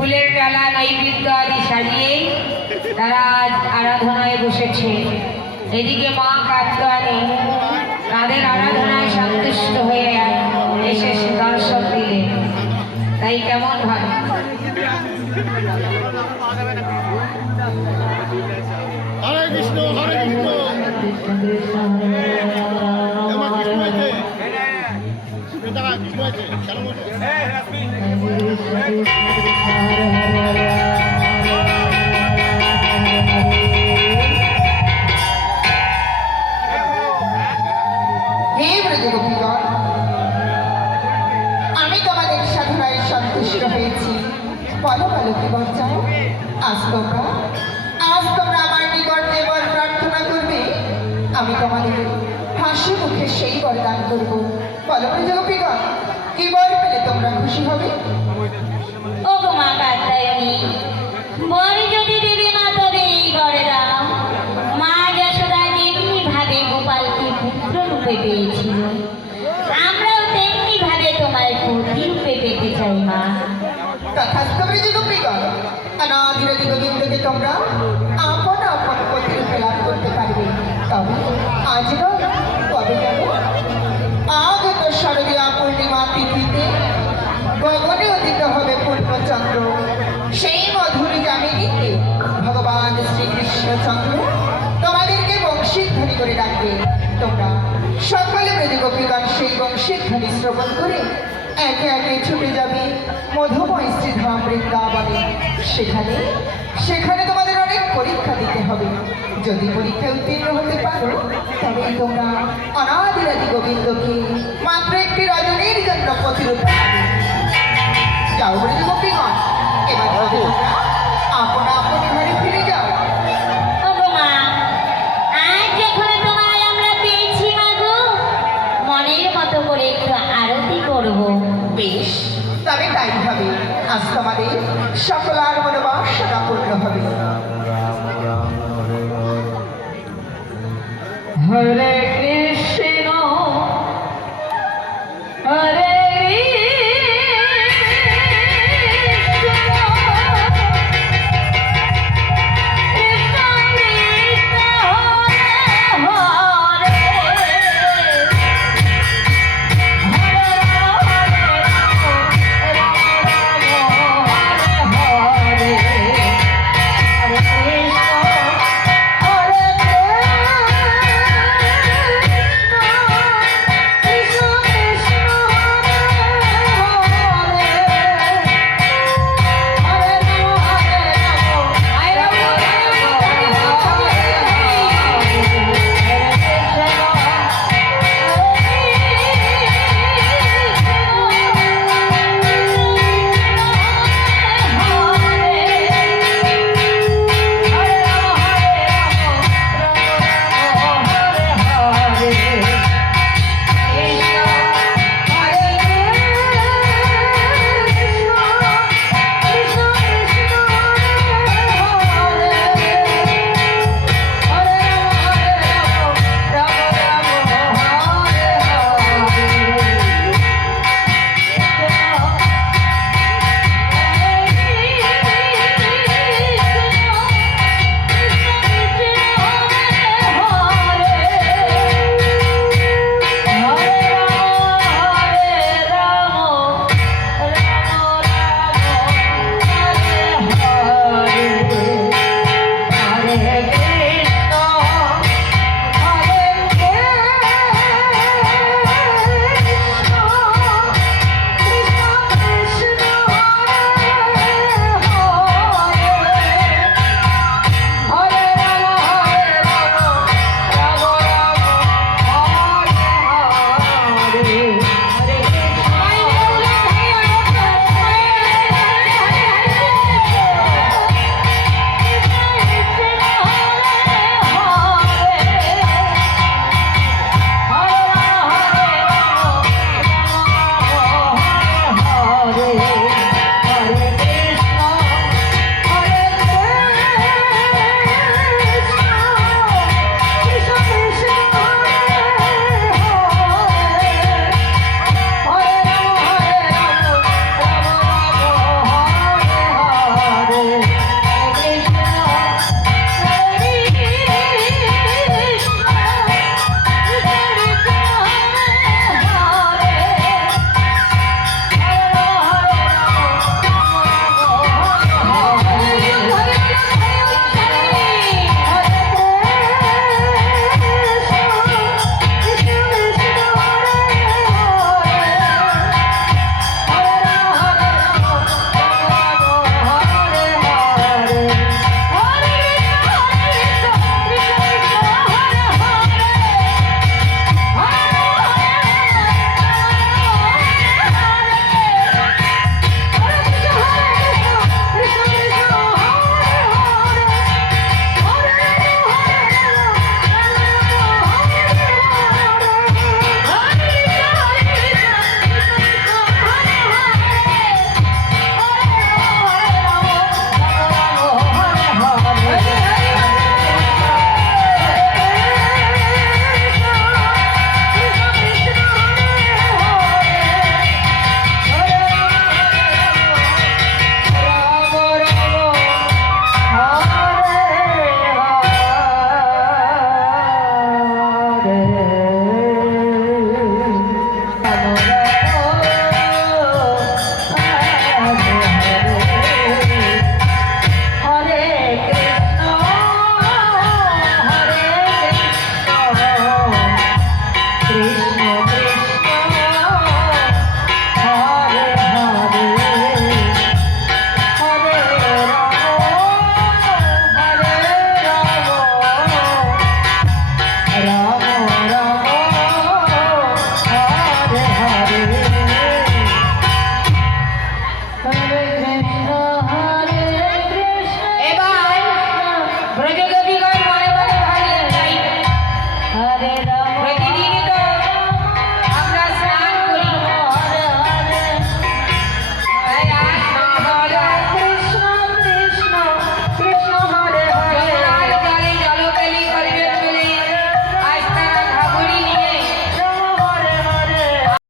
ফুলের ডালা নৈবেদ্য আদি সাজিয়ে তারা আজ আরাধনায় বসেছে। এদিকে মা কাত্যায়নী তাদের আরাধনায় সন্তুষ্ট হয়ে এসে দর্শন দিলেন। তাই কেমন ভালো হরে কৃষ্ণ হরে কৃষ্ণ আমি তোমাদের সাধনায় সন্তুষ্ট হয়েছি। বলো বলো কি বল চাও? আজ তোমরা আমার নিকট এবার প্রার্থনা করবে, আমি তোমাদের হাসি মুখে সেই বরদান করবো। বলো গোপীগণ, কি বর পেলে তোমরা খুশি হবে? ও গো মা কাত্যায়নী, বর যদি দেবী মা তবে এই বরে দাও। মা যশোদা যেমনি ভাবে গোপালকে পুত্র রূপে পেয়েছিল, আমরাও তেমনি ভাবে তোমার পুত্রী রূপে পেতে চাই মা। তথাস্তু গোপীগণ, অনাদিরাদি গোবিন্দকে তোমরা আপন আপন পতি রূপে লাভ করতে পারবে। তবে আজ নয়, কবে যাবো? আগত শারদীয়া পূর্ণিমা তিথিতে গগনে উদিত হবে পূর্ণচন্দ্র। সেই মধুর যামিনীতে ভগবান শ্রীকৃষ্ণচন্দ্র তোমাদেরকে বংশীধ্বনি করে ডাকবে। তোমরা সকলে ব্রজ গোপীগণ সেই বংশীধ্বনি শ্রবণ করে একে একে ছুটে যাবে মধুময় শ্রীধাম বৃন্দাবনে। সেখানে তোমাদের অনেক পরীক্ষা দিতে হবে। যদি পরীক্ষায় উত্তীর্ণ হতে পারো, তবে তোমরা অনাদিরাদি গোবিন্দকে মাত্র একটি রজনীর জন্য প্রতিরোধ পাবে। যাও ব্রজ গোপীগণ, এবার তোমরা আপনা আপন ঘরে ফিরে যাও। ও গো মা, আজ যখন তোমায় আমরা পেয়েছি মা গো, মনের মতো করে একটু আরতি করবো। বেশ, তবে তাই হবে। আজ তোমাদের সকলার মনোবাসনা পূর্ণ হবে। হরে